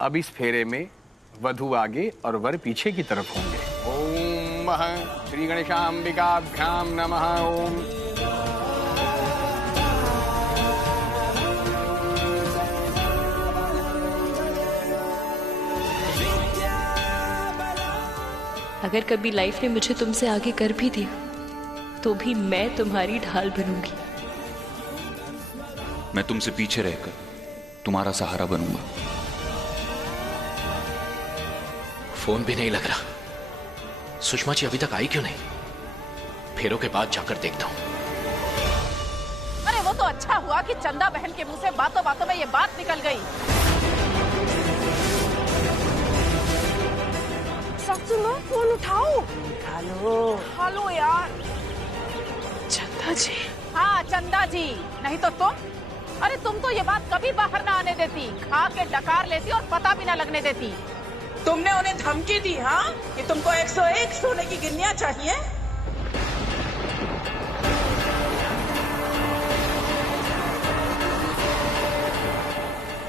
अब इस फेरे में वधू आगे और वर पीछे की तरफ होंगे। ओम श्री गणेशाम्बिकाभ्याम नमः। ओम। अगर कभी लाइफ ने मुझे तुमसे आगे कर भी दिया तो भी मैं तुम्हारी ढाल बनूंगी। मैं तुमसे पीछे रहकर तुम्हारा सहारा बनूंगा। फोन भी नहीं लग रहा। सुषमा जी अभी तक आई क्यों नहीं? फेरों के बाद जाकर देखता हूं। अरे वो तो अच्छा हुआ कि चंदा बहन के मुंह से बातों बातों में ये बात निकल गई। सुनो, फोन उठाओ। उठा लो यार। चंदा जी। हाँ चंदा जी, नहीं तो तुम। अरे तुम तो ये बात कभी बाहर ना आने देती, खा के डकार लेती और पता भी ना लगने देती। तुमने उन्हें धमकी दी हाँ कि तुमको 101 सोने की गिन्नियां चाहिए।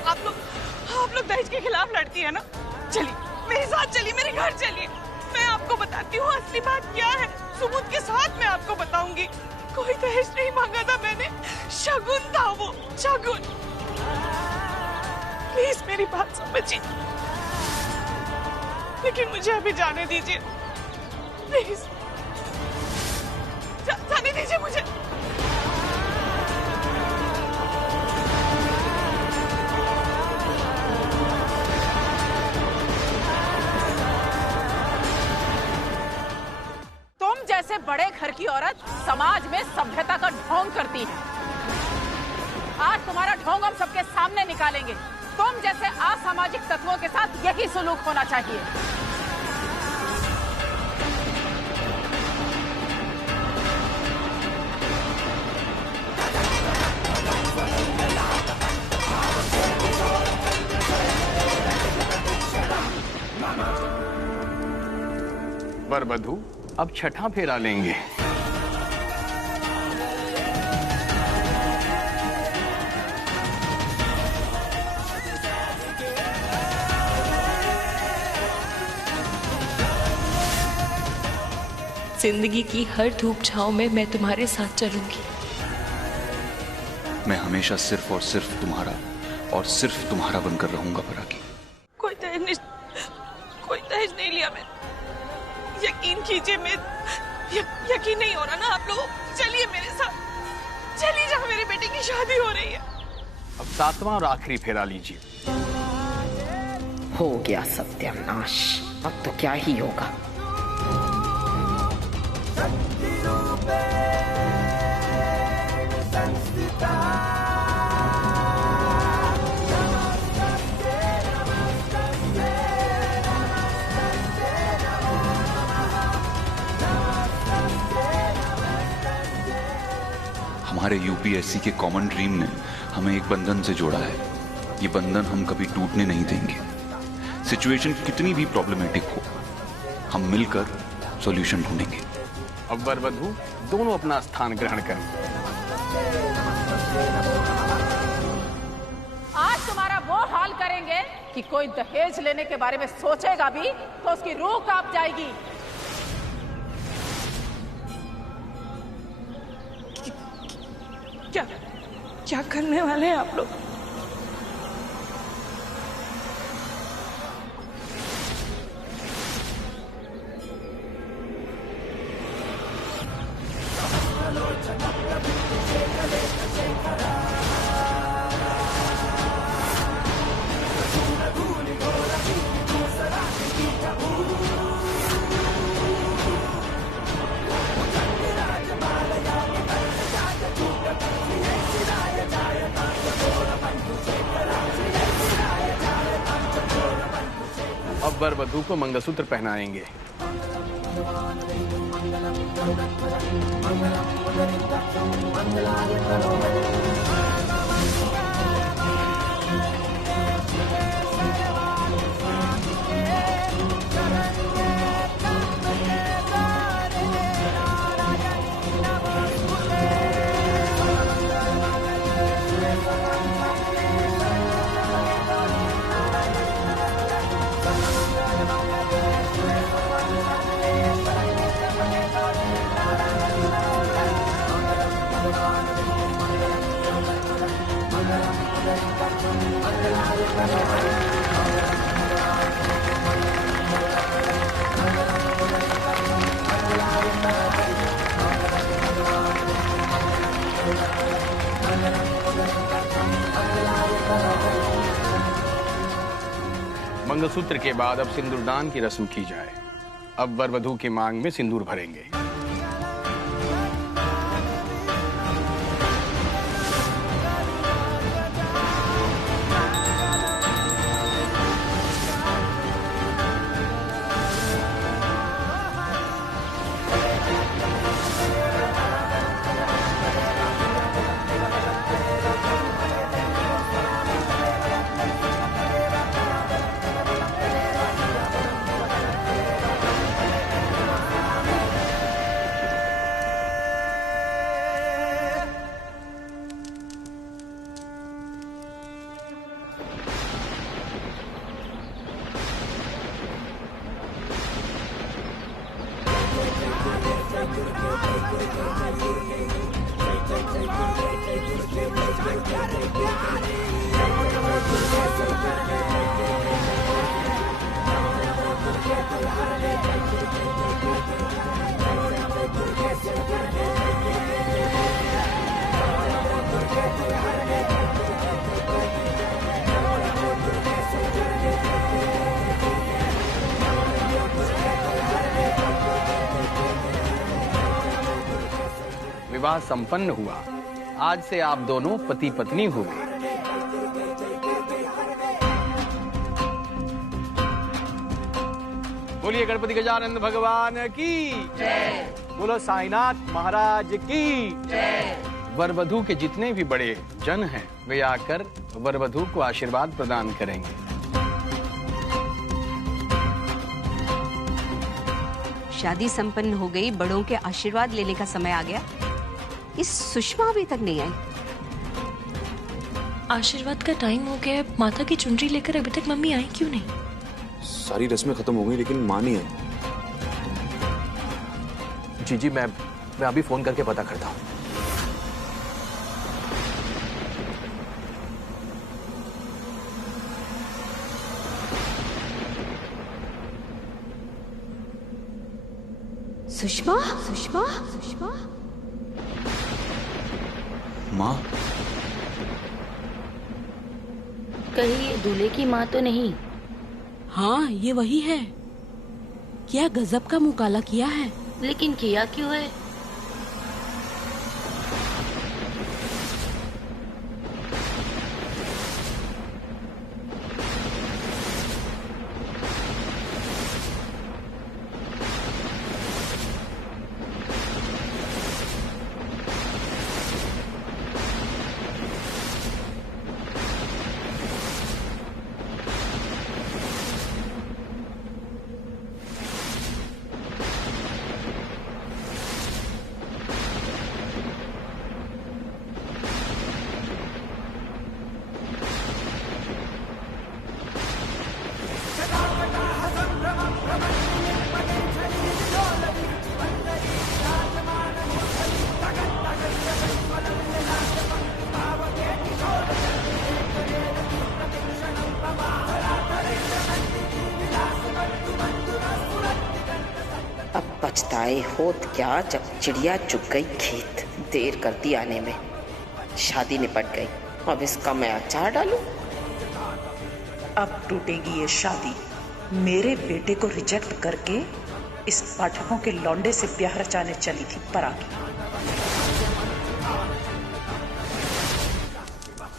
आप लोग दहेज के खिलाफ लड़ती है ना? चलिए मेरे साथ, चलिए मेरे घर चलिए। मैं आपको बताती हूँ असली बात क्या है। सबूत के साथ मैं आपको बताऊंगी। कोई दहेज नहीं मांगा था मैंने, शगुन था वो, शगुन। प्लीज मेरी बात समझिए, लेकिन मुझे अभी जाने दीजिए प्लीज। जाने दीजिए मुझे। जैसे बड़े घर की औरत समाज में सभ्यता का ढोंग करती है। आज तुम्हारा ढोंग हम सबके सामने निकालेंगे। तुम जैसे असामाजिक तत्वों के साथ यही सलूक होना चाहिए। वर वधू अब छठा फेरा लेंगे। जिंदगी की हर धूप छांव में मैं तुम्हारे साथ चलूंगी। मैं हमेशा सिर्फ और सिर्फ तुम्हारा और सिर्फ तुम्हारा बनकर रहूंगा परागी। कोई दहेज नहीं लिया मैं। यकीन कीजिए, मैं यकीन नहीं हो रहा ना आप लोगों। चलिए मेरे साथ, चलिए जहाँ मेरी बेटी की शादी हो रही है। अब सातवां और आखिरी फेरा लीजिए। हो गया सत्यानाश, अब तो क्या ही होगा। हमारे यूपीएससी के कॉमन ड्रीम ने हमें एक बंधन से जोड़ा है। ये बंधन हम कभी टूटने नहीं देंगे। सिचुएशन कितनी भी प्रॉब्लमेटिक हो, हम मिलकर सॉल्यूशन ढूंढेंगे। अब वर वधू दोनों अपना स्थान ग्रहण करें। आज तुम्हारा वो हाल करेंगे कि कोई दहेज लेने के बारे में सोचेगा भी तो उसकी रूह कांप जाएगी। क्या करने वाले हैं आप लोग? अब वर वधू को मंगलसूत्र पहनाएंगे। मंगलसूत्र के बाद अब सिंदूरदान की रस्म की जाए। अब वर वधू की मांग में सिंदूर भरेंगे। विवाह संपन्न हुआ। आज से आप दोनों पति पत्नी हो गए। बोलिए गणपति गजानन भगवान की जय। बोलो साईनाथ महाराज की जय। वर वधू के जितने भी बड़े जन हैं वे आकर वर वधू को आशीर्वाद प्रदान करेंगे। शादी संपन्न हो गई, बड़ों के आशीर्वाद लेने का समय आ गया। इस सुषमा अभी तक नहीं आई। आशीर्वाद का टाइम हो गया, माता की चुनरी लेकर अभी तक मम्मी आई क्यों नहीं? सारी रस्में खत्म हो गई लेकिन मां नहीं आई। जी मैं अभी फोन करके पता करता हूँ। सुषमा सुषमा सुषमा माँ, कहीं ये दूल्हे की माँ तो नहीं? हाँ ये वही है। क्या गजब का मुकाला किया है। लेकिन किया क्यों है? अब पछताए होत क्या जब चिड़िया चुग गई खेत। देर कर दी आने में, शादी निपट गई। अब इसका मैं अचार डालूं। अब टूटेगी ये शादी। मेरे बेटे को रिजेक्ट करके इस पाठकों के लौंडे से ब्याह रचाने चली थी परागी।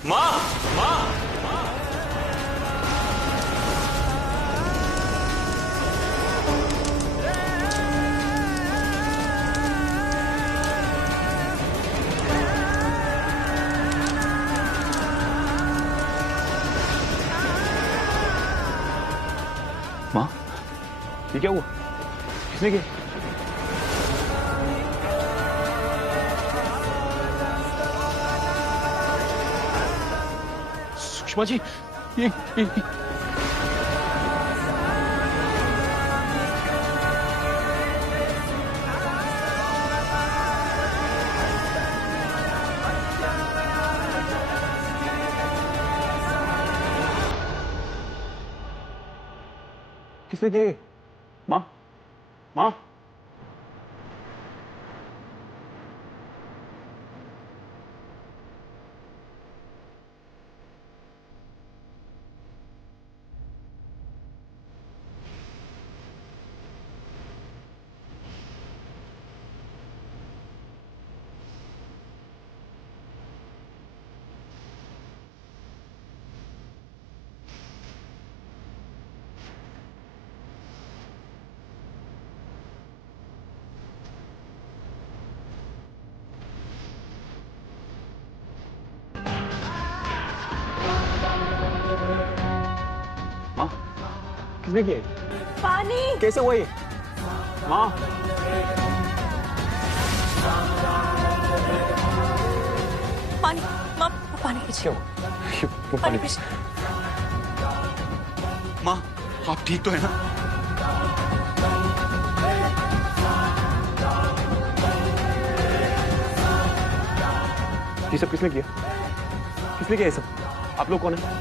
माँ माँ माँ, ये क्या हुआ? किसने किया? सुषमा जी, ये किसने दिए? माँ, माँ, किसने किए? पानी। कैसे हुआ ये? माँ, पानी, माँ, पानी पीछे। क्यों? पानी पीछे। माँ, आप ठीक तो है ना? ये सब किसने किया? किसने किया ये सब? आप लोग कौन है?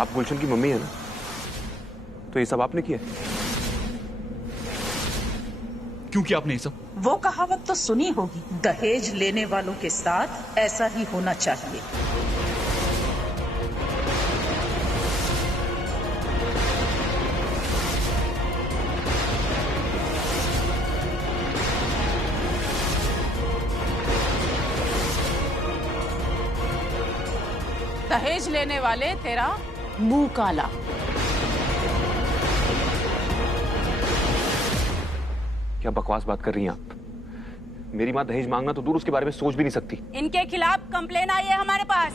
आप गुलशन की मम्मी है ना? तो ये सब आपने किया? क्यों किया आपने ये सब? वो कहावत तो सुनी होगी, दहेज लेने वालों के साथ ऐसा ही होना चाहिए। दहेज लेने वाले तेरा मुंह काला। क्या बकवास बात कर रही हैं आप? मेरी माँ दहेज मांगना तो दूर, उसके बारे में सोच भी नहीं सकती। इनके खिलाफ कंप्लेन आई है हमारे पास।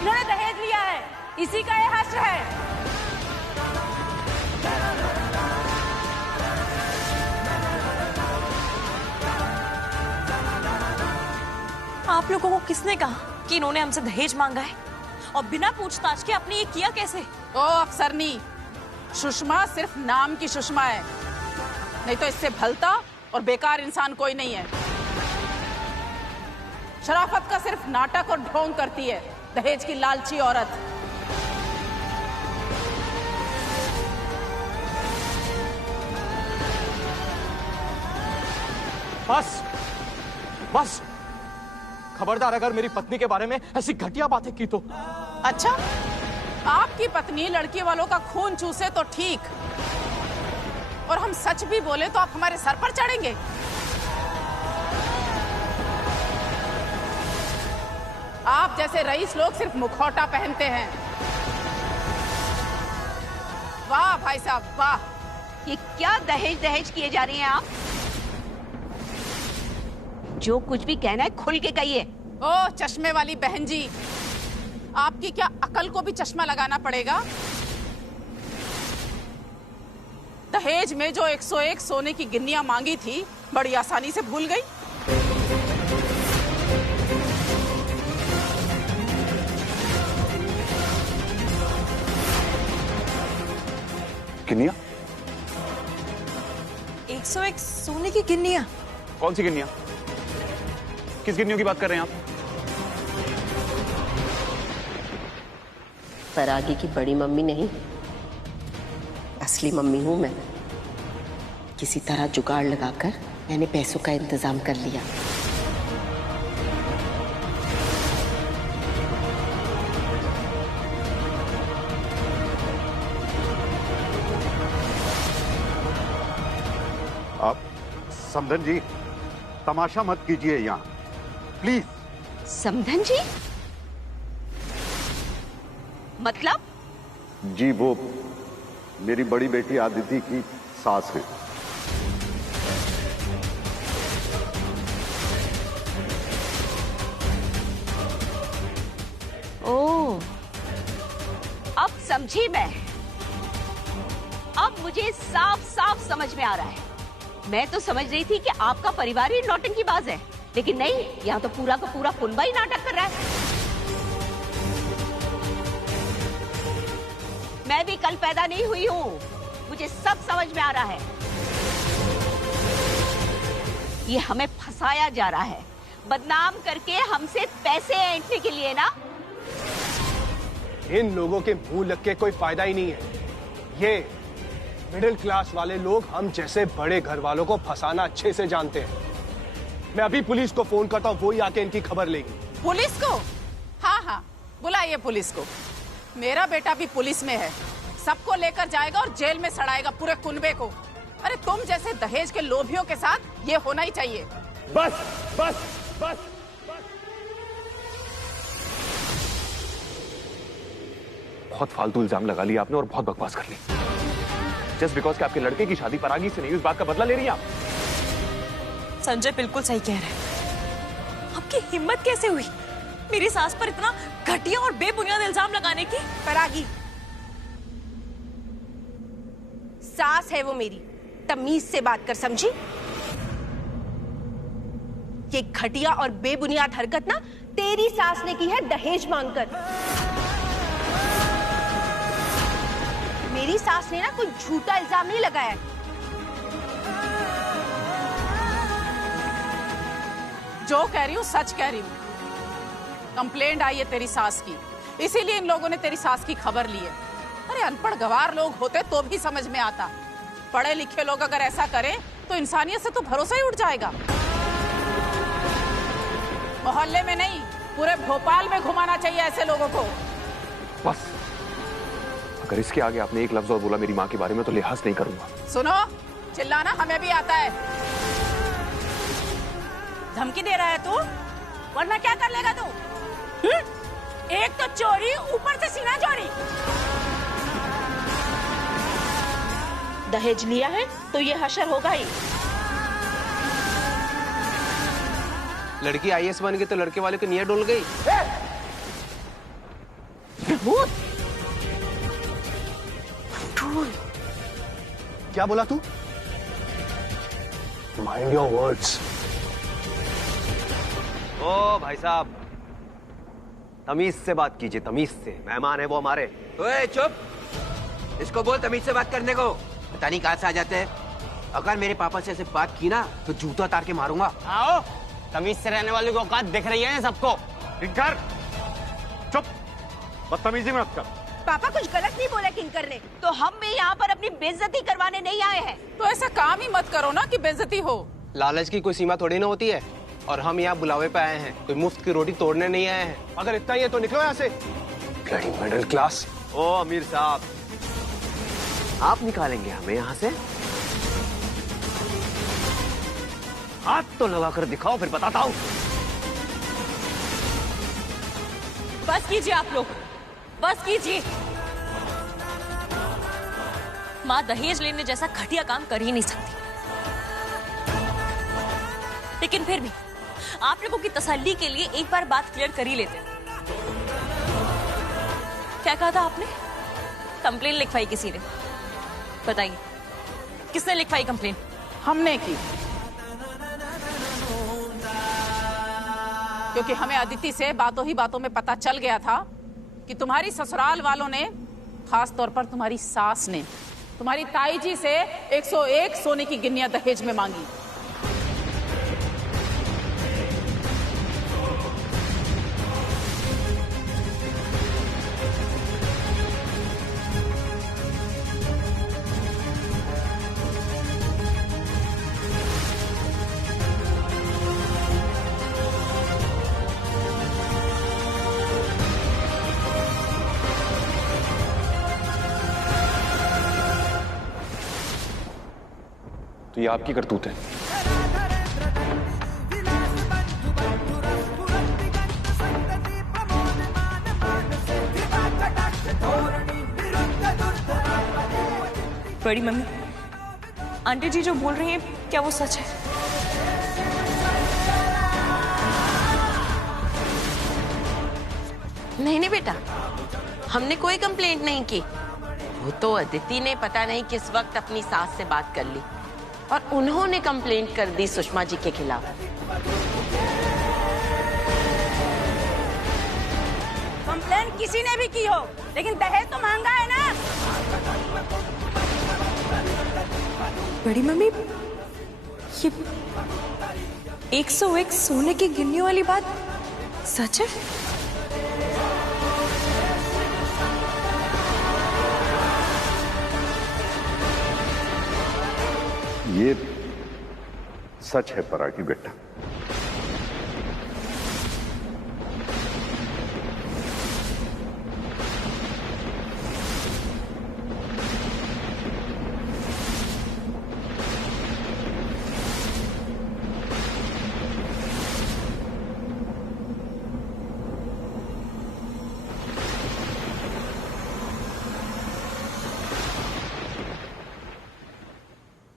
इन्होंने दहेज लिया है, इसी का ये हश्र है। आप लोगों को किसने कहा कि इन्होंने हमसे दहेज मांगा है? और बिना पूछताछ के आपने ये किया कैसे? ओ अफसरनी, सुषमा सिर्फ नाम की सुषमा है, नहीं तो इससे भलता और बेकार इंसान कोई नहीं है। शराफत का सिर्फ नाटक और ढोंग करती है दहेज की लालची औरत। बस, बस, खबरदार अगर मेरी पत्नी के बारे में ऐसी घटिया बातें की तो। अच्छा, आपकी पत्नी लड़की वालों का खून चूसे तो ठीक, और हम सच भी बोले तो आप हमारे सर पर चढ़ेंगे। आप जैसे रईस लोग सिर्फ मुखौटा पहनते हैं। वाह भाई साहब वाह। ये क्या दहेज दहेज किए जा रही हैं आप? जो कुछ भी कहना है खुल के कहिए। ओ चश्मे वाली बहन जी, आपकी क्या अकल को भी चश्मा लगाना पड़ेगा? दहेज में जो 101 सोने की गिन्नियां मांगी थी, बड़ी आसानी से भूल गई। गिन्नियां? 101 सोने की गिन्नियां? कौन सी गिन्नियां? किस गिन्नियों की बात कर रहे हैं आप? परागी की बड़ी मम्मी नहीं, असली मम्मी हूं मैं। किसी तरह जुगाड़ लगाकर मैंने पैसों का इंतजाम कर लिया। आप समधन जी तमाशा मत कीजिए यहाँ, प्लीज। समधन जी? मतलब? जी वो मेरी बड़ी बेटी आदिति की सास है। ओह, अब समझी मैं। अब मुझे साफ साफ समझ में आ रहा है। मैं तो समझ रही थी कि आपका परिवार ही नौटंकीबाज है, लेकिन नहीं, यहाँ तो पूरा का पूरा कुनबा ही नाटक कर रहा है। मैं भी कल पैदा नहीं हुई हूँ, मुझे सब समझ में आ रहा है। ये हमें फंसाया जा रहा है, बदनाम करके हमसे पैसे ऐंठने के लिए ना। इन लोगों के मुंह लग के कोई फायदा ही नहीं है। ये मिडिल क्लास वाले लोग हम जैसे बड़े घर वालों को फंसाना अच्छे से जानते हैं। मैं अभी पुलिस को फोन करता हूँ, वो ही आके इनकी खबर लेगी। पुलिस को? हाँ हाँ, बुलाइए पुलिस को। मेरा बेटा भी पुलिस में है, सबको लेकर जाएगा और जेल में सड़ाएगा पूरे कुनबे को। अरे तुम जैसे दहेज के लोभियों के साथ ये होना ही चाहिए। बस बस बस। बहुत फालतू इल्जाम लगा लिया आपने और बहुत बकवास कर ली। जस्ट बिकॉज कि आपके लड़के की शादी परागी से नहीं, उस बात का बदला ले रही हैं आप। संजय बिल्कुल सही कह रहे हैं। आपकी हिम्मत कैसे हुई मेरी सास पर इतना घटिया और बेबुनियाद इल्जाम लगाने की? परागी, सास है वो मेरी, तमीज से बात कर, समझी? ये घटिया और बेबुनियाद हरकत ना तेरी सास ने की है दहेज मांगकर। मेरी सास ने ना कोई झूठा इल्जाम नहीं लगाया है। जो कह रही हूँ सच कह रही हूँ। कंप्लेंट आई है तेरी सास की, इसीलिए इन लोगों ने तेरी सास की खबर ली है। अरे अनपढ़ गवार लोग होते तो भी समझ में आता, पढ़े लिखे लोग अगर ऐसा करें तो इंसानियत से तो भरोसा ही उठ जाएगा। मोहल्ले में नहीं, पूरे भोपाल में घुमाना चाहिए ऐसे लोगों को। बस, अगर इसके आगे आपने एक लफ्ज और बोला मेरी माँ के बारे में तो लिहाज नहीं करूंगा। सुनो, चिल्लाना हमें भी आता है। धमकी दे रहा है तू, वरना क्या कर लेगा तू? एक तो चोरी, ऊपर से सीना चोरी। दहेज लिया है तो ये हशर होगा ही। लड़की आईएएस बन गई तो लड़के वाले की नीयत डोल गई। क्या बोला तू? Mind your words. ओ भाई साहब, तमीज से बात कीजिए, तमीज से। मेहमान है वो हमारे। ओए चुप, इसको बोल तमीज से बात करने को। पता नहीं कहां से आ जाते हैं। अगर मेरे पापा से ऐसे बात की ना तो जूता उतार के मारूंगा। आओ, तमीज से रहने वाले को औकात दिख रही है सबको। किंकर, चुप, बदतमीजी मत कर। पापा कुछ गलत नहीं बोला किंकर ने। तो हम भी यहाँ पर अपनी बेइज्जती करवाने नहीं आए हैं। तो ऐसा काम ही मत करो ना कि बेइज्जती हो। लालच की कोई सीमा थोड़ी ना होती है, और हम यहाँ बुलावे पे आए हैं, कोई मुफ्त की रोटी तोड़ने नहीं आए हैं। अगर इतना ही है तो निकलो यहाँ से। Bloody middle class. ओ अमीर साहब, आप निकालेंगे हमें यहाँ से? हाथ तो लगा कर दिखाओ, फिर बताता हूँ। बस कीजिए आप लोग, बस कीजिए। माँ दहेज लेने जैसा घटिया काम कर ही नहीं सकती, लेकिन फिर भी आप लोगों की तसल्ली के लिए एक बार बात क्लियर कर ही लेते। क्या कहा था आपने? कंप्लेन लिखवाई किसी ने? बताइए, किसने लिखवाई कंप्लेन? हमने की, क्योंकि हमें अदिति से बातों ही बातों में पता चल गया था कि तुम्हारी ससुराल वालों ने, खास तौर पर तुम्हारी सास ने, तुम्हारी ताई जी से 101 सोने की गिन्नियां दहेज में मांगी। तो ये आपकी करतूत है। बड़ी मम्मी, आंटी जी जो बोल रही हैं, क्या वो सच है? नहीं नहीं बेटा, हमने कोई कंप्लेंट नहीं की। वो तो अदिति ने पता नहीं किस वक्त अपनी सास से बात कर ली और उन्होंने कंप्लेंट कर दी सुषमा जी के खिलाफ। कंप्लेंट किसी ने भी की हो, लेकिन दहेज तो महंगा है ना। बड़ी मम्मी, ये 101 सोने की गिन्नी वाली बात सच है? ये सच है परागी बेटा।